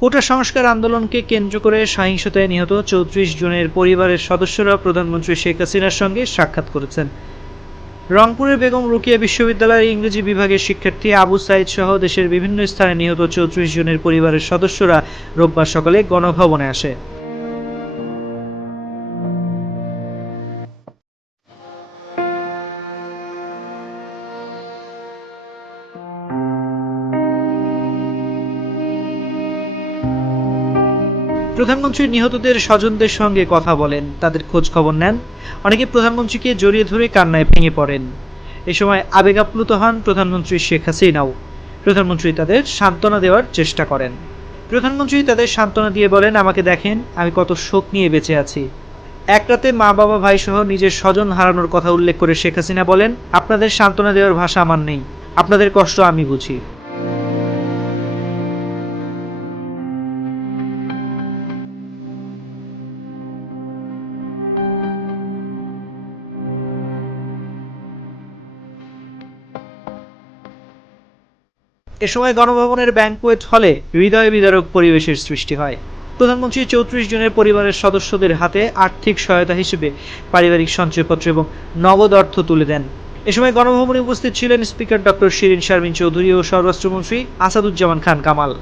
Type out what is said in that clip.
কোটা সংস্কার আন্দোলনকে কেন্দ্র করে সহিংসতায় নিহত চৌত্রিশ জনের পরিবারের সদস্যরা প্রধানমন্ত্রী শেখ হাসিনার সঙ্গে সাক্ষাৎ করেছেন। রংপুরের বেগম রুকিয়া বিশ্ববিদ্যালয়ের ইংরেজি বিভাগের শিক্ষার্থী আবু সাইদ সহ দেশের বিভিন্ন স্থানে নিহত চৌত্রিশ জনের পরিবারের সদস্যরা রোববার সকালে গণভবনে আসে। প্রধানমন্ত্রী নিহতদের স্বজনদের সঙ্গে কথা বলেন, তাদের খোঁজ খবর নেন। অনেকে প্রধানমন্ত্রীকে জড়িয়ে ধরে কান্নায় ভেঙে পড়েন। এ সময় আবেগ আপ্লুত হন প্রধানমন্ত্রী শেখ হাসিনাও। প্রধানমন্ত্রী তাদের সান্ত্বনা দেওয়ার চেষ্টা করেন। প্রধানমন্ত্রী তাদের সান্ত্বনা দিয়ে বলেন, আমাকে দেখেন, আমি কত শোক নিয়ে বেঁচে আছি। এক রাতে মা, বাবা ভাই সহ নিজের স্বজন হারানোর কথা উল্লেখ করে শেখ হাসিনা বলেন, আপনাদের সান্ত্বনা দেওয়ার ভাষা আমার নেই। আপনাদের কষ্ট আমি বুঝি। এ সময় গণভবনের ব্যাংকুয়েট হলে হৃদয় বিদারক পরিবেশের সৃষ্টি হয়। প্রধানমন্ত্রী চৌত্রিশ জনের পরিবারের সদস্যদের হাতে আর্থিক সহায়তা হিসেবে পারিবারিক সঞ্চয়পত্র এবং নগদ অর্থ তুলে দেন। এ সময় গণভবনে উপস্থিত ছিলেন স্পিকার ডক্টর শিরিন শারমিন চৌধুরী ও স্বরাষ্ট্রমন্ত্রী আসাদুজ্জামান খান কামাল।